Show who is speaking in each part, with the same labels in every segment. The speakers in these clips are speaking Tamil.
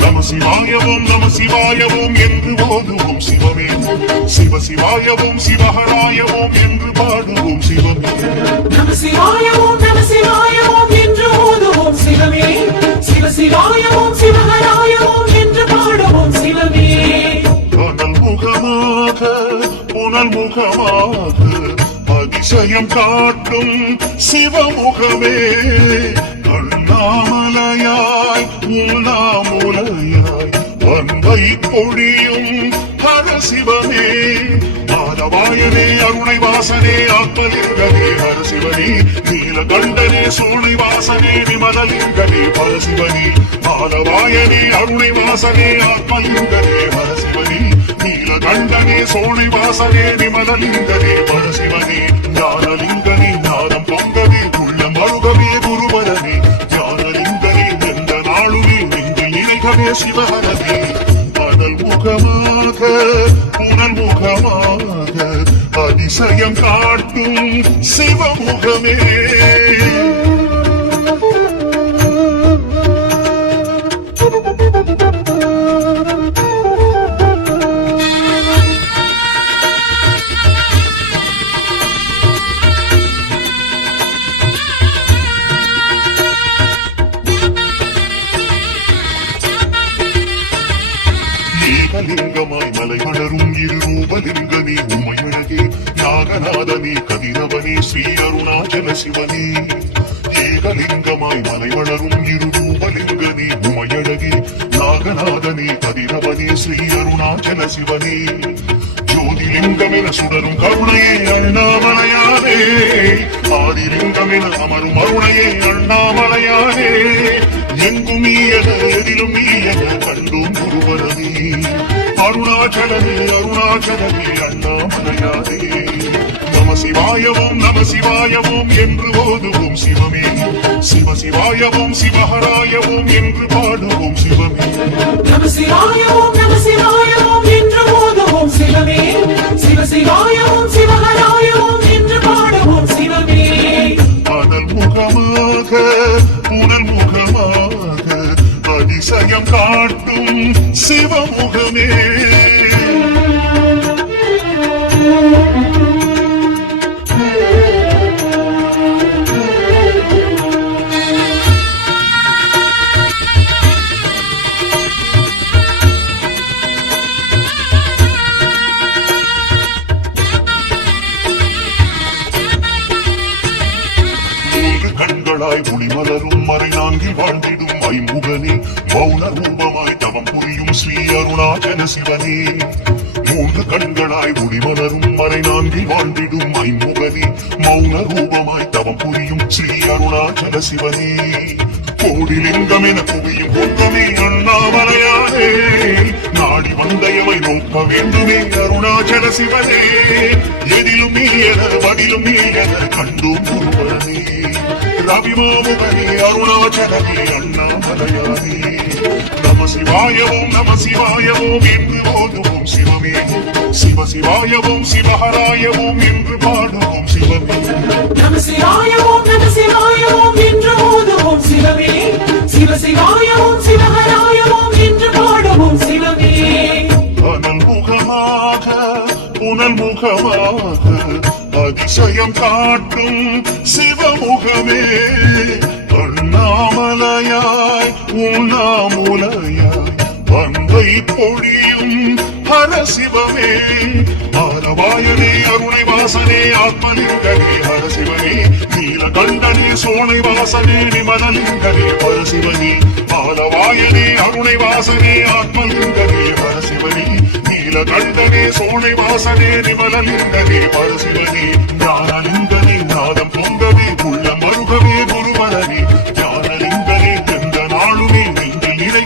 Speaker 1: நம சிவாயவும் நம சிவாயவும் என்று ஓதுவோம் சிவமே. சிவ சிவாயவும் சிவஹராயவும் என்று பாடுவோம் சிவமே.
Speaker 2: நம சிவாயவோம் நம சிவாயவோம் என்று ஓதுவோம் சிவமே. சிவ சிவாயவோம் சிவகராயவோம் என்று பாடுவோம் சிவமே.
Speaker 1: கனல் முகமாக புனல் முகமாக அதிசயம் காட்டும் சிவமுகமே மாமலையாய் உண்ணாமுலையாய் அன்பை பொழியும் ஹரசிவமே மாதவாயனே அருணை வாசனே ஆத்மலிங்கமே ஹரசிவனே. நீலகண்டனே சோழை வாசனே விமலலிங்கமே ஹர மாதவாயனே அருணை வாசனே ஆத்மலிங்கமே ஹர சிவனே நீலகண்டனே சோழை வாசனே விமலலிங்கமே ஹர ஞானலிங்கனே ஞானம் பொங்கனே நெஞ்சில் நினைக்கவே சிவஹரனே அனல் முகமாக புனல் முகமாக அதிசயம் காட்டும் சிவமுகமே. ஆதிலிங்கமென அமரும் அருணையே அண்ணாமலையானே. எங்கும் நீயன எதிலும் நீயன கண்டும் குருவரனே அருணாச்சலமே அருணாச்சலமே அண்ணாமலையானே. நம சிவாயவும் நம சிவாயவும் என்று ஓதுவோம் சிவமே. சிவ சிவாயவும் சிவஹராயவும் என்று பாடுவோம் சிவமே.
Speaker 2: நம சிவாயவும் நம சிவாயவும் என்று ஓதுவோம் சிவமே. சிவ சிவாயவும் சிவஹராயவும் என்று சிவமே
Speaker 1: அனல் முகமாக புனல் முகமாக அதிசயம் காட்டும் சிவமுகமே. அருணாச்சல சிவனே கோடிலிங்கம் என குவியும் பொங்கமே அண்ணாமலையானே. நாடி வந்தயமை நோக்க வேண்டுமே அருணாச்சல சிவனே எதிலும் நீ வடிலும் நீ கண்டும் குருவனே ரவிமாமுகனே அருணாச்சலமே அண்ணாமலையானே. நம சிவாயவும் நம சிவாயவும் என்று ஓதுவோம் சிவமே. சிவ சிவாயவும் சிவஹராயவும் என்று பாடுவோம் சிவமே.
Speaker 2: நம நம சிவாயவோம் என்று ஓதுவோம் சிவமே. சிவ சிவாயவோம் சிவகராயவோம் என்று பாடுவோம் சிவமே.
Speaker 1: அனல் முகமாக புனல் முகமாக அதிசயம் காட்டும் சிவமுகமே. அண்ணாமலையாய் உண்ணாமுலையாய் வந்தை பொழியும் ஹர சிவமே ஆரவாயனே அருணை வாசனே ஆத்மலிங்கனே ஹர சிவனே நீலகண்டனே சோனை வாசனே நிமலலிங்கனே ஹர சிவனே ஆலவாயனே அருணை வாசனே ஆத்மலிங்கனே ஹர சிவனே நீலகண்டனே சோனை வாசனே நிமலலிங்கனே ஹர சிவனே ஞானலிங்கனே நாதம்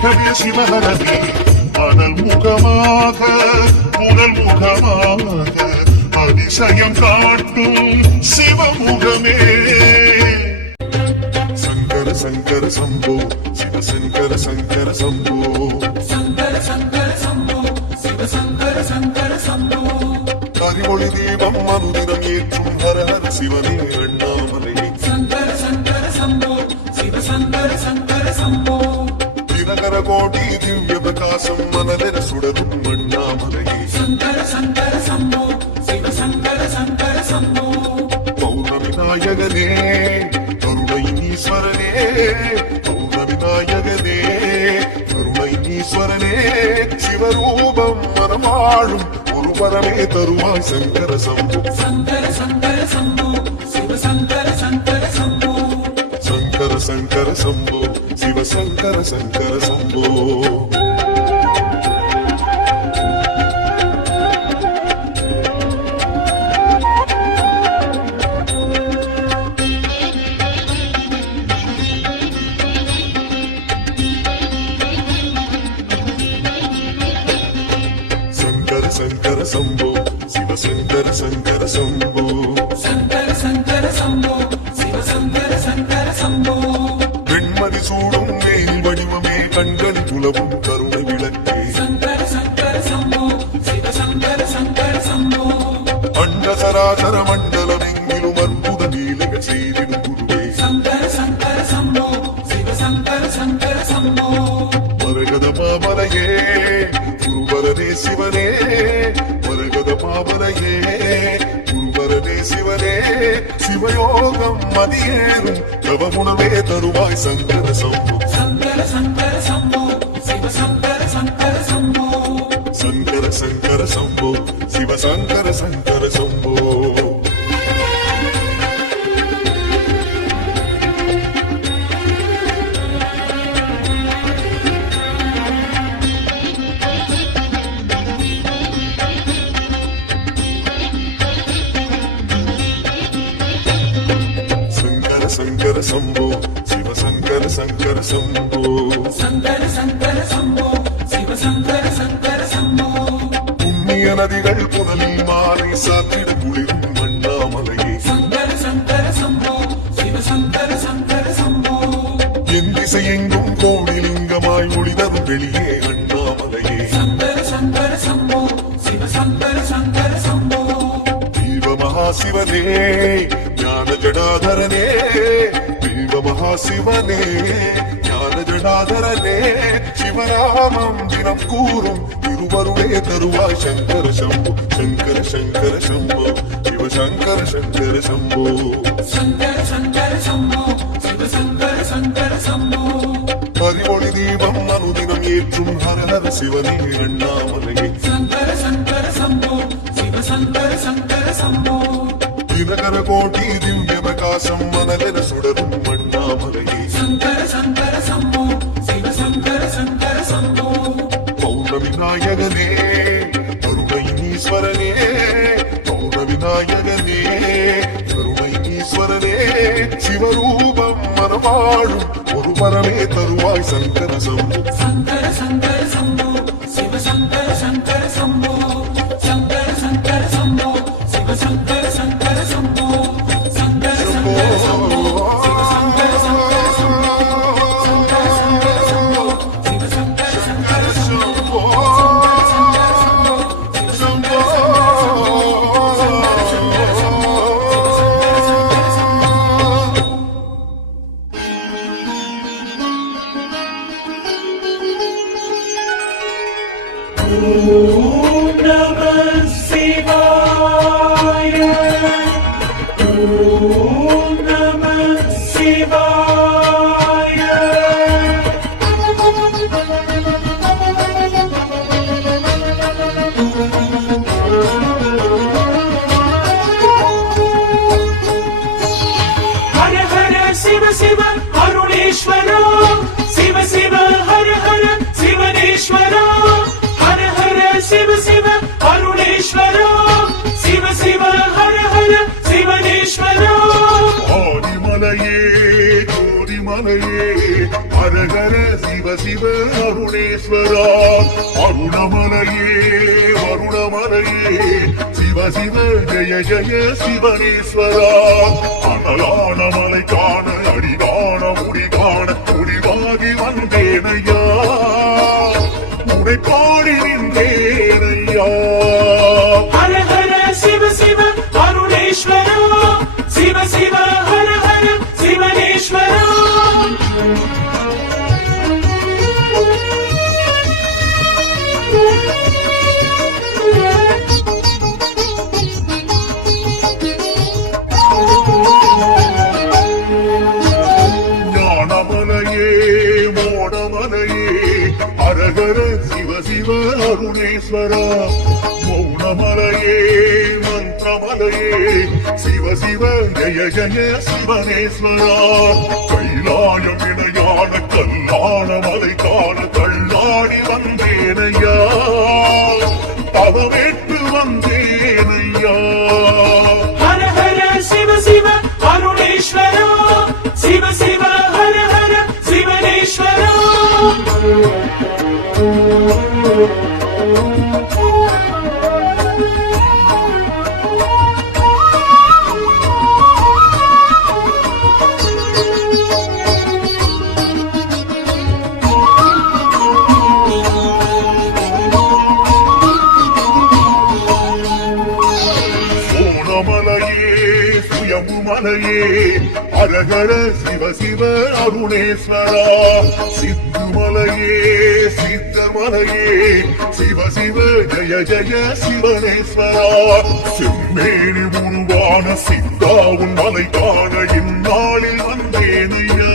Speaker 1: நிலைகவே சிவஹரனே அனல் முகமாக புனல் முகமாக அதிசயம் காட்டும் சிவமுகமே. சங்கர சங்கர சம்போ சிவசங்கர சங்கர சம்போ.
Speaker 2: சங்கர சங்கர சம்போ சிவ சங்கர சங்கர சம்போ.
Speaker 1: அறிவொளி தீபம் மனுதினம் ஏற்றும் ஹர ஹர சிவனே.
Speaker 3: கோடி திவ்ய பிரகாசம் மனதில் சுடரும் அண்ணாமலையே
Speaker 2: சங்கர சங்கர சம்போ சிவ சங்கர சங்கர சம்போ
Speaker 3: பௌர்ணமி நாயகனே கருணை ஈஸ்வரனே பௌர்ணமி நாயகனே கருணை ஈஸ்வரனே சிவரூபம் மனமாழும் ஒரு வரமே தருவாய் சங்கர சம்பு.
Speaker 2: சங்கர சிவ சங்கர சங்கர சம்போ
Speaker 3: சங்கர சங்கர சம்போ சிவ சங்கர சங்கர சிவயோகம் மதியேறும். தவமுணவே தருவாய் சங்கர சம்பு.
Speaker 2: சங்கர சங்கர சம்போ. சிவ சங்கர சங்கர சம்போ.
Speaker 3: சங்கர சங்கர சம்போ. சிவ சங்கர சங்கர சம்போ. நதிகள் புதலில் மாலை சாத்திட குளிரும் மண்ணாமலையே.
Speaker 2: சந்தர சந்தர சம்போ சிவ சந்தர சந்தர சம்போ
Speaker 3: என் திசை எங்கும் கோடிலிங்கமாய் ஒளிதரும் வெளியே அண்ணாமலையே.
Speaker 2: சந்தர சந்தர சம்போ சிவ சந்தர சந்தர சம்போ
Speaker 3: தீப மகாசிவனே ஞான ஜடாதரனே தீப மகாசிவனே ஞான ஜடாதரனே சிவராமம் தினம் கூறும் திருவருளே தருவாய் சங்கர சம்பு சங்கர சங்கர சம்போ சிவ சங்கர சங்கர சம்போ
Speaker 2: சங்கர சங்கர சம்போ சிவ சங்கர சங்கர சம்போ
Speaker 3: பரிமொழி தீபம் அனுதினம் ஏற்றும் ஹர ஹர சிவனே அண்ணாமலையே
Speaker 2: சங்கர சங்கர சம்போ சிவ சங்கர சங்கர சம்போ
Speaker 3: தினகர கோட்டி திவ்ய பிரகாசம் மனதின சுடரும் சிவரூபம் மனமாழும் ஒரு பரமே தருவாய் சங்கரசம்.
Speaker 2: சங்கர சங்கர அருணேஸ்வரா
Speaker 3: அருணமலையே வருணமலையே சிவ சிவ ஜெய ஜெய சிவனேஸ்வரா அனலான மலை காண அடிகாண முடி காண முடிவாகி வந்தேனையா. உனை பாடி நின்றேனையா
Speaker 2: சிவ சிவ அருணேஸ்வரா சிவ சிவ
Speaker 1: அரகர சிவ சிவ அருணேஸ்வரா மௌனமலையே மந்திரமலையே. சிவ சிவ ஜய ஜய சிவனேஸ்வரா. கைலாயம் இணையான கல்லான மலை காண கல்லாடி வந்தேனையா. தவமேற்று வந்தேனையா.
Speaker 2: ஹர ஹர சிவ சிவ அருணேஸ்வரா. சிவ சிவ ஹர சிவனேஸ்வரா.
Speaker 1: சோனமலையே அரகர சிவ சிவ அருணேஸ்வரா. சித்துமலையே மலையே. சிவ சிவ ஜய ஜய சிவனேஸ்வரா. செம்மேனி உருவான சித்தாவும் மலை காண இந்நாளில் வந்தேனையா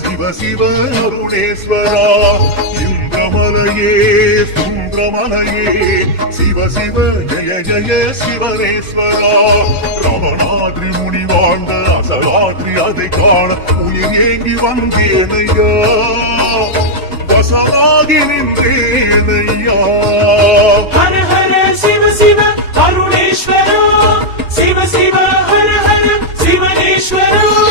Speaker 2: சிவ சிவ அருணேஸ்வரா.
Speaker 1: இந்திரமலையே சுந்திரமலையே சிவ சிவ ஜய ஜய சிவனேஸ்வரா. ரமணாத்ரி முனி வாழ்ந்த அசராத்ரி அதை காண உயிர் ஏங்கி வந்தேனையா. வசமாகி நின்றேனையா.
Speaker 2: ஹர ஹர சிவ சிவ அருணேஸ்வரா. சிவ சிவ ஹர ஹர சிவனேஸ்வரா.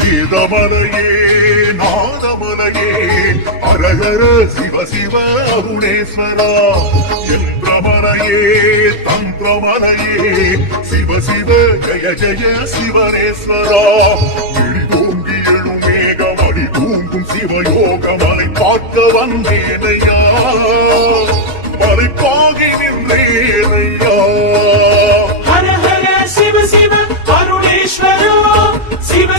Speaker 1: கீதமலையே நாதமலையே அரகர சிவ சிவ அருணேஸ்வரா. யந்திரமலையே தந்திரமலையே சிவ சிவ ஜய ஜய சிவனேஸ்வரா. இடிதோங்கி எழும் மேகமடி தூங்கும் சிவயோகமலை பார்க்க வந்தேனையா. மலைப்பாகி நின்றேனையா.
Speaker 2: ஹர ஹர சிவ சிவ அருணேஸ்வரா. சிவ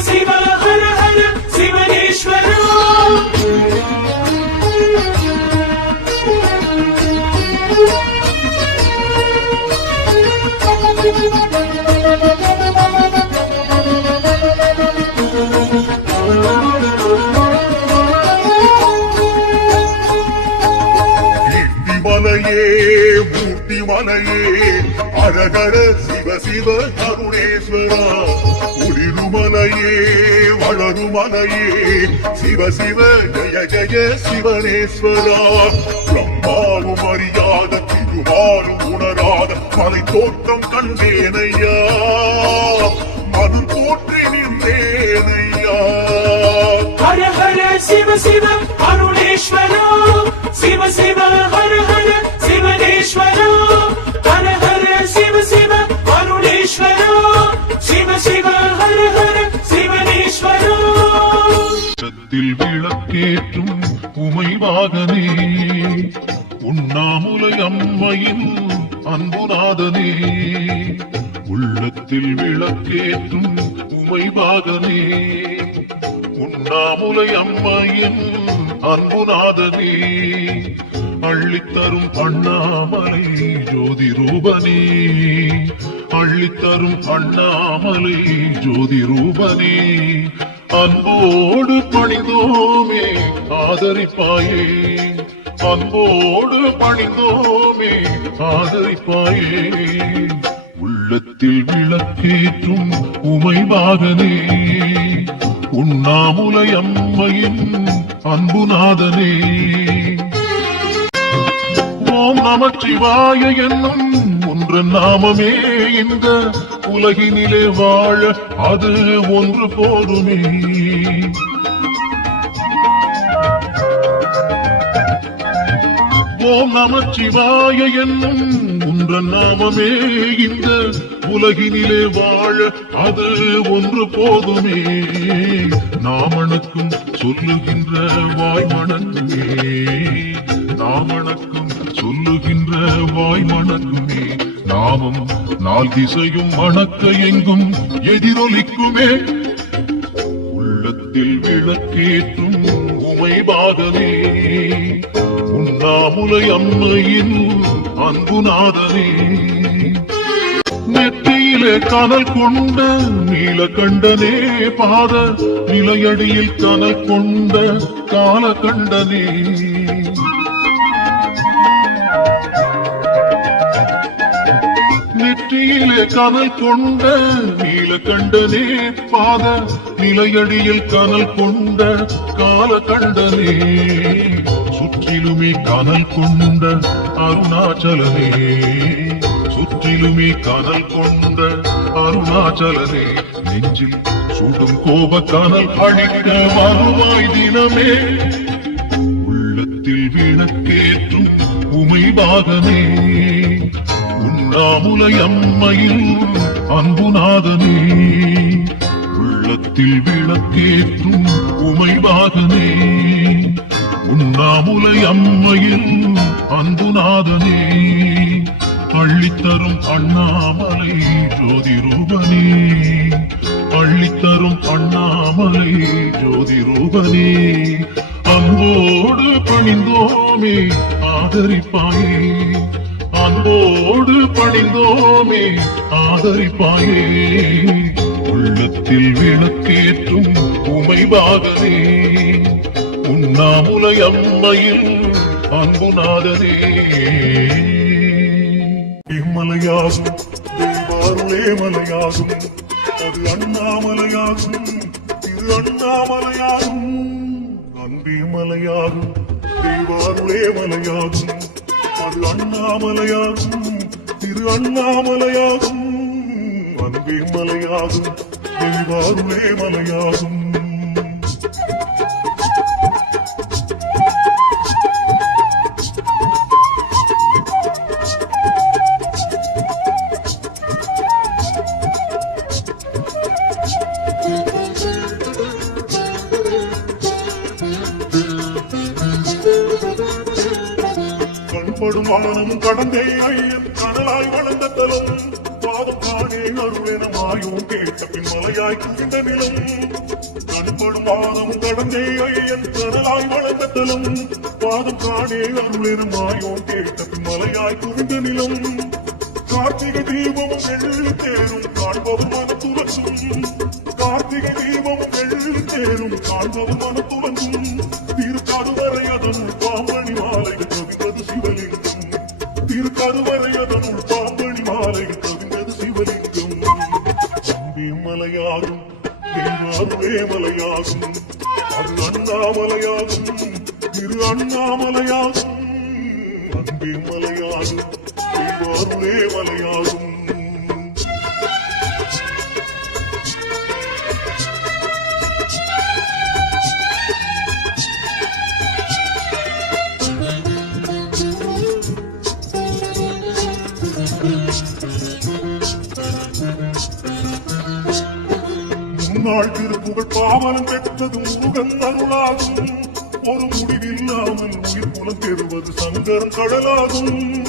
Speaker 1: மலையே அழகர சிவ சிவ அருணேஸ்வரா குளிருமலையே வளருமலையே. சிவ சிவ ஜய ஜய சிவனேஸ்வரா. பிரம்மாவும் அறியாத திருமாலும் உணராத மலை தோற்றம் கண்டேனையா. மது தோற்றி நின்றேனையா
Speaker 2: ஹர ஹர சிவ சிவ அருணேஸ்வரா சிவ சிவ ஹர ஹர சிவனேஸ்வரா ஹர ஹர சிவ சிவ அருணேஸ்வரா சிவ சிவ ஹர ஹர சிவனேஸ்வரா.
Speaker 1: உள்ளத்தில் விளக்கேற்றும் உமைவாகனே உண்ணாமுலை அம்மையின் அன்புநாதனே. உள்ளத்தில் விளக்கேற்றும் உமைவாகனே உண்ணாமுலை அம்மையின் அன்புநாதனே அள்ளித்தரும் பண்ணாமலை ஜோதி ரூபனே அள்ளித்தரும் பண்ணாமலை ஜோதி ரூபனே அன்போடு பணிந்தோமே ஆதரிப்பாயே. அன்போடு பணிந்தோமே ஆதரிப்பாயே. உள்ளத்தில் விளக்கேற்றும் உமைவாகனே. உண்ணாமுலை அம்மையின் அன்புநாதனே. ஓம் நமச்சிவாய என்னும் ஒன்று நாமமே இந்த உலகினிலே வாழ அது ஒன்று போதுமே. ஓம் நமச்சிவாய என்னும் உன்ற நாமமே இந்த உலகினிலே வாழ அது ஒன்று போதுமே. நாமனுக்கும் சொல்லுகின்ற வாய் நாமனுக்கும் சொல்லுகின்ற வாய்மணக்குமே. நாமம் நாள் திசையும் மணக்க எங்கும் எதிரொலிக்குமே. உள்ளத்தில் விளக்கேற்றும் உமை உமைபாதமே உண்ணாமுலை அம்மையின் அன்புநாதனே. நெற்றியிலே கனல் கொண்ட நீலகண்டனே பாத நிலையடியில் கனல் கொண்ட காலகண்டனே. நெற்றியிலே கனல் கொண்ட நீலகண்டனே பாத நிலையடியில் கனல் கொண்ட காலகண்டனே. சுற்றிலுமே கனல் கொண்ட அருணாச்சலனே சுற்றிலுமே கனல் கொண்ட அருணாச்சலனே நெஞ்சில் சுடும் கோப கனல் அழிக்க வருவாய் தினமே. உள்ளத்தில் விளக்கேற்றும் உமைபாகனே உண்ணாமுலை அம்மையில் அன்புநாதனே. உள்ளத்தில் விளக்கேற்றும் உமை பாகனே உண்ணாமுலை அம்மையில் அன்புநாதனே அள்ளித்தரும் அண்ணாமலை ஜோதி ரூபனே அள்ளித்தரும் அண்ணாமலை ஜோதி ரூபனே அன்போடு பணிந்தோமே ஆதரிப்பாயே அன்போடு பணிந்தோமே ஆதரிப்பாயே. உள்ளத்தில் விளக்கேற்றும் உமைவாகவே உண்ணாமுலை அம்மையில் அன்புநாதனே. இம்மலையாகும் தெய்வாருளே மலையாகும் அது அண்ணாமலையாகும் இது அண்ணாமலையாகும். அன்பே மலையாகும் தெய்வாருளே மலையாகும் அது அண்ணாமலையாகும் திரு அண்ணாமலையாகும். அன்பே மலையாகும் தெய்வாருளே மலையாகும். கடந்தே ஐயன் கடலாய் வளர்ந்த தலம் பாதம் காணே அருளென மாயும் கேட்ட பின் மலையாய் குவிந்த நிலம். கண்படும் வானம் கடந்தே ஐயன் கடலாய் வளர்ந்த தலம் பாதம் காணே அருளென மாயும் கேட்ட பின் மலையாய் குவிந்த நிலம். கார்த்திகை தீபமும் வெள்ளி தேரும் காண்பவர் மன துவக்கும் கார்த்திகை தீபமும் வெள்ளி தேரும் காண்பவர் மன திருக்காடு வரை அதன் பாம்பணி திருக்கருவறை அதனுள் பாம்பணி மாலை கவிந்தது சிவலிங்கம் அம்பே மலையாகும் தெய்வாருளே மலையாகும் அது அண்ணாமலையாகும் திரு அண்ணாமலையாகும். அன்பே மலையாகும் தெய்வாருளே மலையாகும். உங்கள் பாவனம் பெற்றதும் முருகன் அருளாகும். ஒரு முடிவில்லாமல் உயிர் குலம் பெறுவது சங்கரன் கடலாகும்.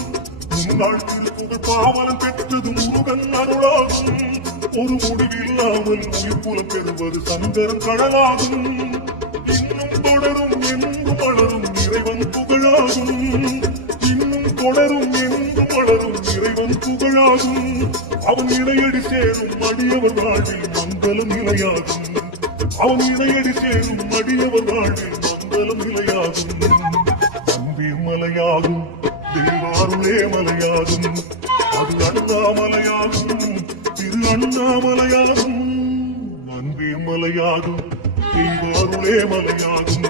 Speaker 1: முன்னாள் திருப்புகழ் பாவனம் பெற்றது முருகன் அருளாகும். ஒரு முடிவில்லாமல் உயிர் குலம் பெறுவது சங்கரன் கடலாகும். இன்னும் தொடரும் என்றும் வளரும் இறைவன் புகழாகும். இன்னும் தொடரும் என்றும் வளரும் இறைவன் புகழாகும். அவன் இணையடி சேரும் அடியவர் வாழ்வில் மங்களம் நிலையாகும். அவன் இணையடி சேரும் அடியவர் வாழ்வில் மங்களம் நிலையாகும். அன்பே மலையாகும் தேவாருளே மலையாகும். அது அண்ணாமலையாகும் திரு அண்ணாமலையாகும். அன்பே மலையாகும் தெய்வாருளே மலையாகும்.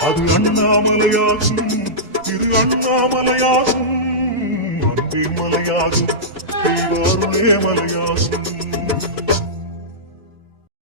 Speaker 1: அது அண்ணாமலையாகும் திரு அண்ணாமலையாகும். மலையாகும் தெய்வாருளே மலையாகும்.